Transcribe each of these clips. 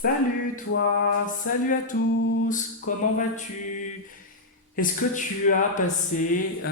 Salut toi, salut à tous, comment vas-tu? Est-ce que tu as passé,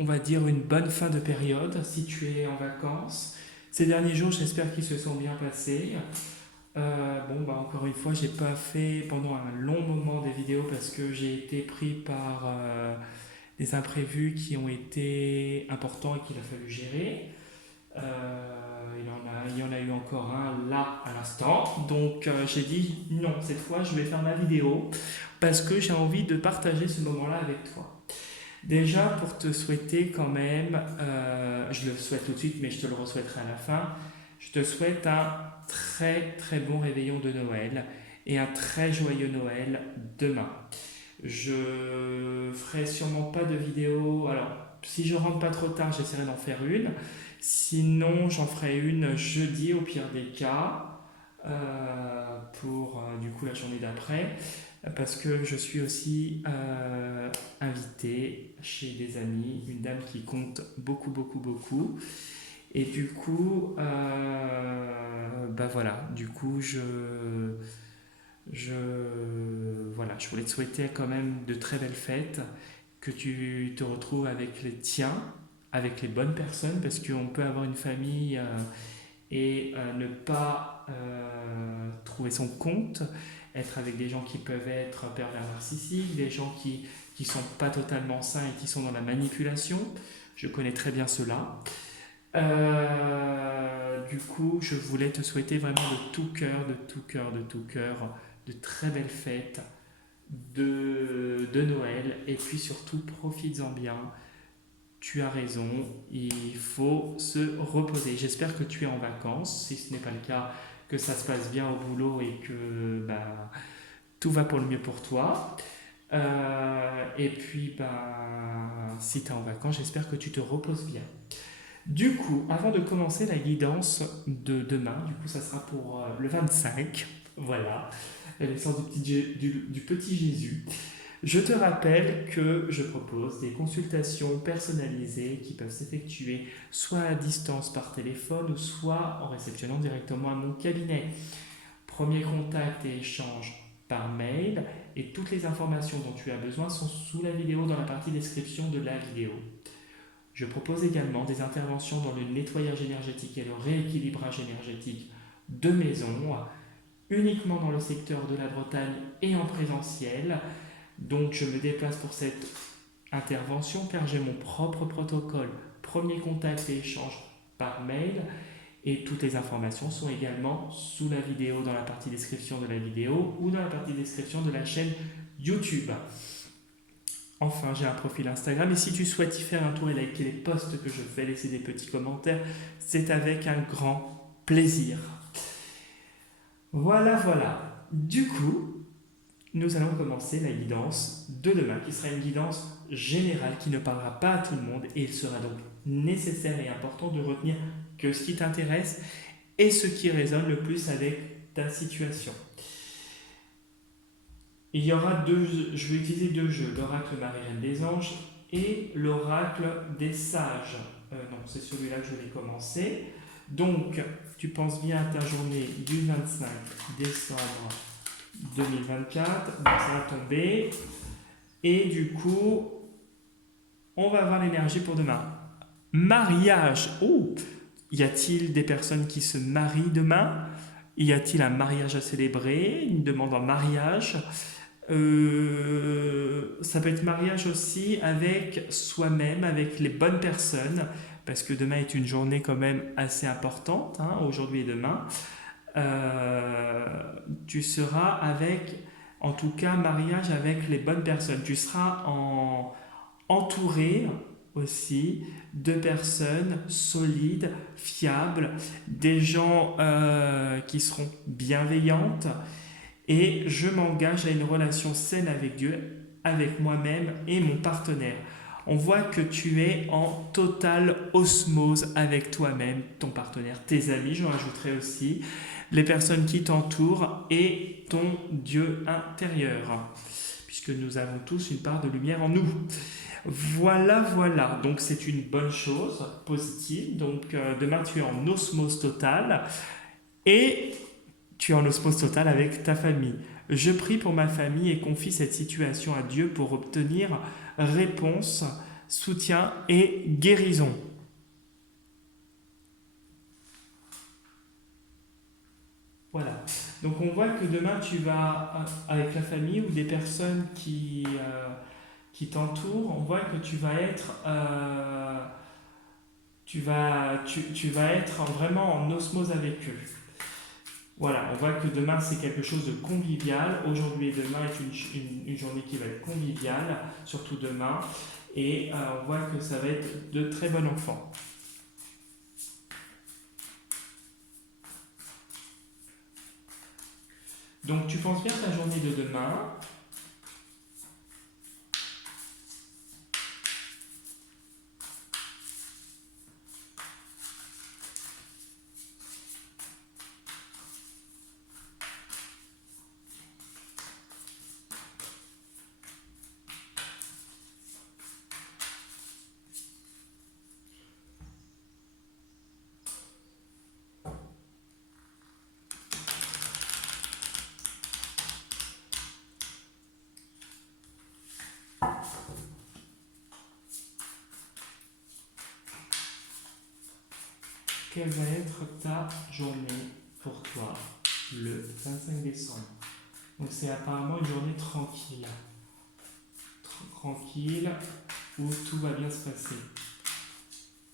on va dire, une bonne fin de période si tu es en vacances? Ces derniers jours, j'espère qu'ils se sont bien passés. Encore une fois, j'ai pas fait pendant un long moment des vidéos parce que j'ai été pris par des imprévus qui ont été importants et qu'il a fallu gérer. Il y en a eu encore un là à l'instant. Donc j'ai dit non, cette fois je vais faire ma vidéo parce que j'ai envie de partager ce moment-là avec toi. Déjà pour te souhaiter quand même, je le souhaite tout de suite mais je te le re-souhaiterai à la fin, je te souhaite un très très bon réveillon de Noël et un très joyeux Noël demain. Je ferai sûrement pas de vidéo. Alors, si je rentre pas trop tard, j'essaierai d'en faire une. Sinon, j'en ferai une jeudi au pire des cas pour du coup la journée d'après. Parce que je suis aussi invité chez des amis, une dame qui compte beaucoup, beaucoup, beaucoup. Et du coup, je voulais te souhaiter quand même de très belles fêtes, que tu te retrouves avec les tiens, avec les bonnes personnes, parce qu'on peut avoir une famille et ne pas trouver son compte, être avec des gens qui peuvent être pervers narcissiques, des gens qui sont pas totalement sains et qui sont dans la manipulation. Je connais très bien cela. Du coup, je voulais te souhaiter vraiment de tout cœur, de tout cœur, de tout cœur, de très belles fêtes de Noël. Et puis surtout, profites-en bien. Tu as raison, il faut se reposer. J'espère que tu es en vacances. Si ce n'est pas le cas, que ça se passe bien au boulot et que tout va pour le mieux pour toi. Si tu es en vacances, j'espère que tu te reposes bien. Du coup, avant de commencer la guidance de demain, du coup, ça sera pour le 25, voilà, la naissance du petit Jésus. Je te rappelle que je propose des consultations personnalisées qui peuvent s'effectuer soit à distance par téléphone ou soit en réceptionnant directement à mon cabinet. Premier contact et échange par mail et toutes les informations dont tu as besoin sont sous la vidéo dans la partie description de la vidéo. Je propose également des interventions dans le nettoyage énergétique et le rééquilibrage énergétique de maisons, uniquement dans le secteur de la Bretagne et en présentiel. Donc je me déplace pour cette intervention car j'ai mon propre protocole, premier contact et échange par mail. Et toutes les informations sont également sous la vidéo, dans la partie description de la vidéo ou dans la partie description de la chaîne YouTube. Enfin, j'ai un profil Instagram et si tu souhaites y faire un tour et liker les posts que je fais, laisser des petits commentaires, c'est avec un grand plaisir. Voilà, voilà. Du coup, nous allons commencer la guidance de demain, qui sera une guidance générale qui ne parlera pas à tout le monde et il sera donc nécessaire et important de retenir que ce qui t'intéresse et ce qui résonne le plus avec ta situation. Il y aura je vais utiliser deux jeux, l'oracle Marie-Reine des Anges et l'oracle des Sages. Non, c'est celui-là que je vais commencer. Donc, tu penses bien à ta journée du 25 décembre 2024. Donc, ça va tomber. Et du coup, on va voir l'énergie pour demain. Mariage. Oh, y a-t-il des personnes qui se marient demain? Y a-t-il un mariage à célébrer? Une demande en mariage? Ça peut être mariage aussi avec soi-même, avec les bonnes personnes, parce que demain est une journée quand même assez importante, hein, aujourd'hui et demain. Tu seras avec, en tout cas, mariage avec les bonnes personnes. Tu seras entouré aussi de personnes solides, fiables, des gens qui seront bienveillantes et je m'engage à une relation saine avec Dieu, avec moi-même et mon partenaire. On voit que tu es en totale osmose avec toi-même, ton partenaire, tes amis, j'en rajouterai aussi, les personnes qui t'entourent et ton Dieu intérieur, puisque nous avons tous une part de lumière en nous. Voilà, voilà, donc c'est une bonne chose, positive. Donc demain tu es en osmose totale et Tu es en osmose totale avec ta famille. Je prie pour ma famille et confie cette situation à Dieu pour obtenir réponse, soutien et guérison. Voilà. Donc on voit que demain tu vas, avec la famille ou des personnes qui t'entourent, on voit que tu vas être, tu vas être vraiment en osmose avec eux. Voilà, on voit que demain c'est quelque chose de convivial. Aujourd'hui et demain est une journée qui va être conviviale, surtout demain. Et on voit que ça va être de très bons enfants. Donc tu penses bien à ta journée de demain. Quelle va être ta journée pour toi le 25 décembre? Donc c'est apparemment une journée tranquille. Tranquille, où tout va bien se passer.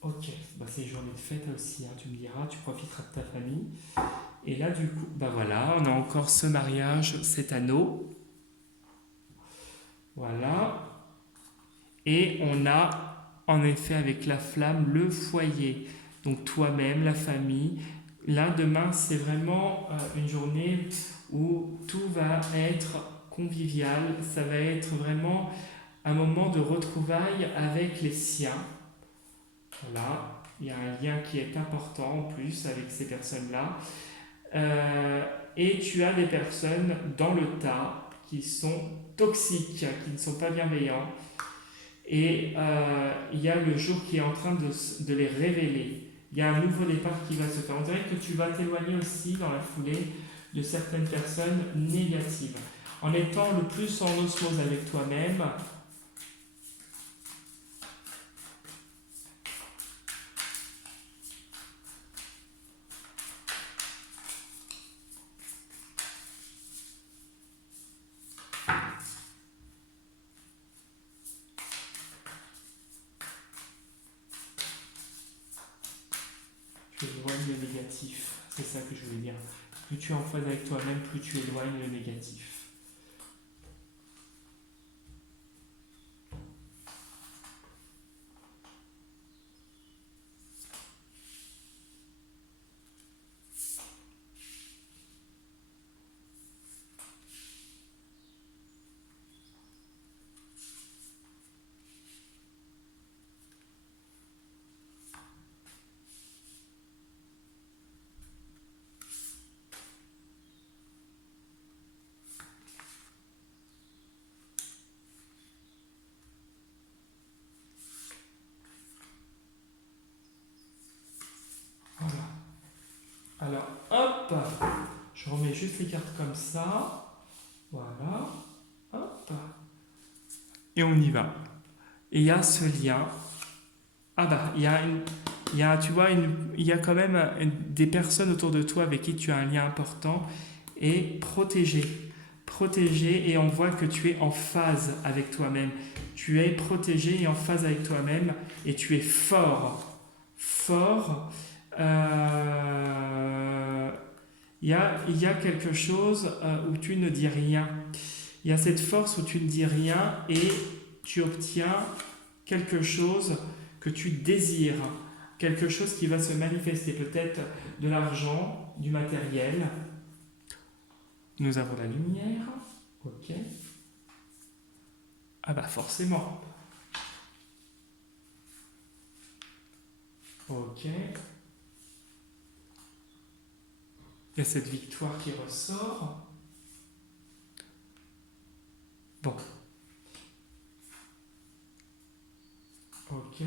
Ok, bah c'est une journée de fête aussi, hein, tu me diras, tu profiteras de ta famille. Et là du coup, bah voilà, on a encore ce mariage, cet anneau. Voilà. Et on a en effet avec la flamme le foyer. Donc toi-même, la famille. Là, demain, c'est vraiment une journée où tout va être convivial. Ça va être vraiment un moment de retrouvailles avec les siens. Voilà, il y a un lien qui est important en plus avec ces personnes-là. Et tu as des personnes dans le tas qui sont toxiques, qui ne sont pas bienveillants. Et il y a le jour qui est en train de les révéler. Il y a un nouveau départ qui va se faire. On dirait que tu vas t'éloigner aussi dans la foulée de certaines personnes négatives. En étant le plus en osmose avec toi-même, tu éloignes le négatif. C'est ça que je voulais dire. Plus tu es en phase avec toi-même, plus tu éloignes le négatif. Voilà. Alors, hop, je remets juste les cartes comme ça. Voilà. Hop. Et on y va. Et il y a ce lien. Ah bah, tu vois, il y a quand même des personnes autour de toi avec qui tu as un lien important et protégé. Protégé et on voit que tu es en phase avec toi-même. Tu es protégé et en phase avec toi-même et tu es fort. Fort. Il y a quelque chose où tu ne dis rien. Il y a cette force où tu ne dis rien et tu obtiens quelque chose que tu désires, quelque chose qui va se manifester, peut-être de l'argent, du matériel. Nous avons la lumière, ok. Ah bah forcément. Ok. Il y a cette victoire qui ressort. Bon. Ok.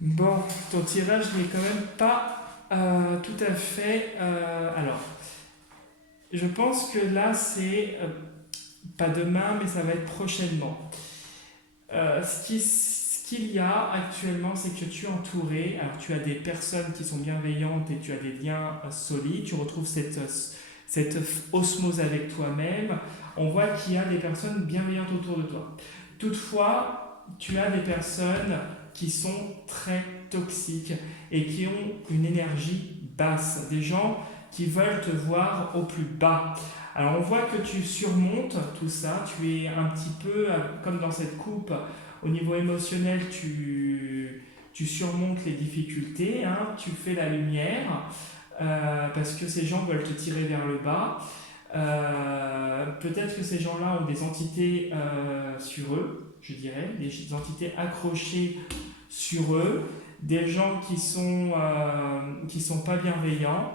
Bon, ton tirage n'est quand même pas tout à fait. Alors, je pense que là, c'est pas demain, mais ça va être prochainement. Ce qu'il y a actuellement, c'est que tu es entouré. Alors, tu as des personnes qui sont bienveillantes et tu as des liens solides. Tu retrouves cette osmose avec toi-même. On voit qu'il y a des personnes bienveillantes autour de toi. Toutefois, tu as des personnes qui sont très toxiques et qui ont une énergie basse. Des gens qui veulent te voir au plus bas. Alors on voit que tu surmontes tout ça, tu es un petit peu comme dans cette coupe, au niveau émotionnel, tu surmontes les difficultés, hein, tu fais la lumière, parce que ces gens veulent te tirer vers le bas. Peut-être que ces gens-là ont des entités sur eux, je dirais, des entités accrochées sur eux, des gens qui sont pas bienveillants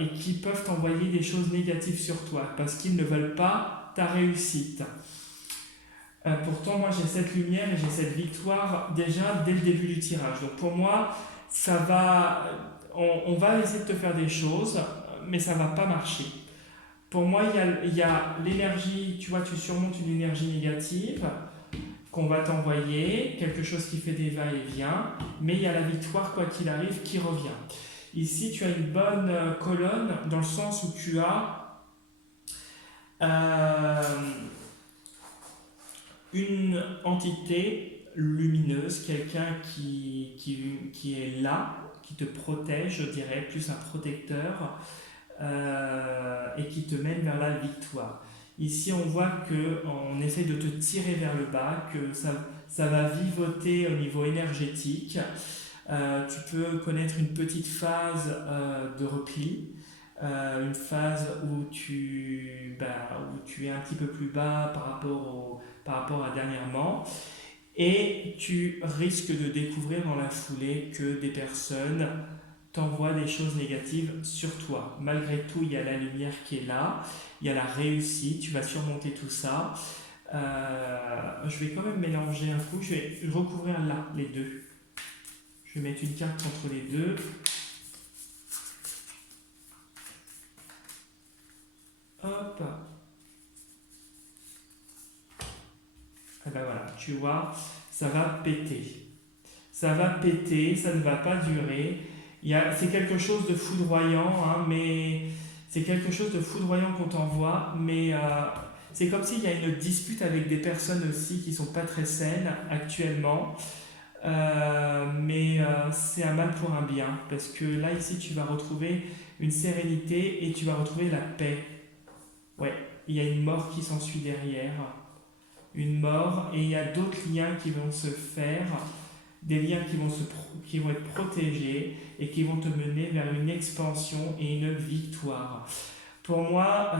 et qui peuvent t'envoyer des choses négatives sur toi parce qu'ils ne veulent pas ta réussite. Pourtant, moi j'ai cette lumière et j'ai cette victoire déjà dès le début du tirage. Donc pour moi, ça va, on va essayer de te faire des choses, mais ça va pas marcher. Pour moi, il y a l'énergie, tu vois, tu surmontes une énergie négative qu'on va t'envoyer, quelque chose qui fait des va-et-vient, mais il y a la victoire, quoi qu'il arrive, qui revient. Ici, tu as une bonne colonne dans le sens où tu as euh, une entité lumineuse, quelqu'un qui est là, qui te protège, je dirais, plus un protecteur, et qui te mène vers la victoire. Ici, on voit qu'on essaie de te tirer vers le bas, que ça va vivoter au niveau énergétique. Tu peux connaître une petite phase de repli, une phase où tu es un petit peu plus bas par rapport à dernièrement, et tu risques de découvrir dans la foulée que des personnes t'envoient des choses négatives sur toi. Malgré tout, il y a la lumière qui est là, il y a la réussite, tu vas surmonter tout ça. Je vais quand même mélanger un coup, je vais recouvrir là les deux. Je vais mettre une carte entre les deux. Hop. Et ben voilà, tu vois, ça va péter. Ça va péter, ça ne va pas durer. C'est quelque chose de foudroyant, hein, mais c'est quelque chose de foudroyant qu'on t'envoie, mais c'est comme s'il y a une dispute avec des personnes aussi qui sont pas très saines actuellement. Mais c'est un mal pour un bien, parce que là, ici, tu vas retrouver une sérénité et tu vas retrouver la paix. Ouais, il y a une mort qui s'ensuit derrière, une mort, et il y a d'autres liens qui vont se faire, des liens qui vont être protégés et qui vont te mener vers une expansion et une victoire. Pour moi,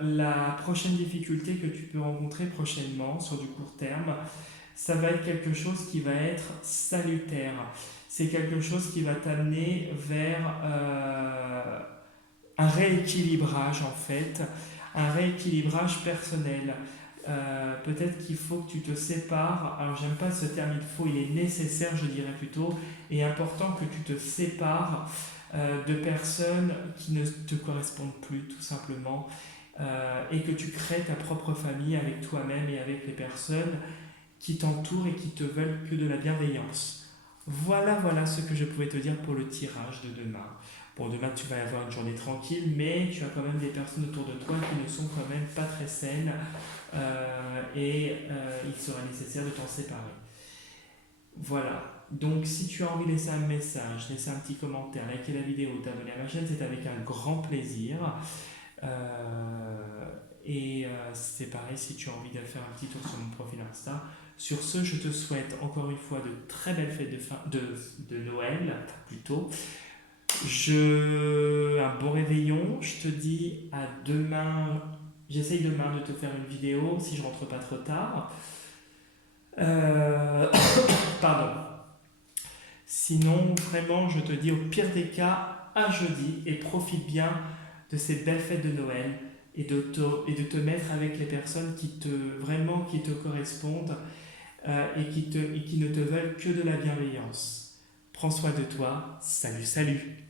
la prochaine difficulté que tu peux rencontrer prochainement sur du court terme, ça va être quelque chose qui va être salutaire. C'est quelque chose qui va t'amener vers un rééquilibrage en fait, un rééquilibrage personnel. Peut-être qu'il faut que tu te sépares. Alors j'aime pas ce terme il faut, il est nécessaire je dirais plutôt, et important que tu te sépares de personnes qui ne te correspondent plus tout simplement, et que tu crées ta propre famille avec toi-même et avec les personnes qui t'entourent et qui te veulent que de la bienveillance. Voilà ce que je pouvais te dire pour le tirage de demain. Bon, demain tu vas avoir une journée tranquille, mais tu as quand même des personnes autour de toi qui ne sont quand même pas très saines, il sera nécessaire de t'en séparer. Voilà. Donc si tu as envie de laisser un message, laisser un petit commentaire, liker la vidéo, t'abonner à ma chaîne, c'est avec un grand plaisir. C'est pareil si tu as envie de faire un petit tour sur mon profil Insta. Sur ce, je te souhaite encore une fois de très belles fêtes de Noël, plutôt. Un bon réveillon. Je te dis à demain. J'essaye demain de te faire une vidéo si je rentre pas trop tard. Pardon. Sinon, vraiment, je te dis au pire des cas, à jeudi, et profite bien de ces belles fêtes de Noël et de te mettre avec les personnes qui te correspondent, et qui ne te veulent que de la bienveillance. Prends soin de toi. Salut, salut.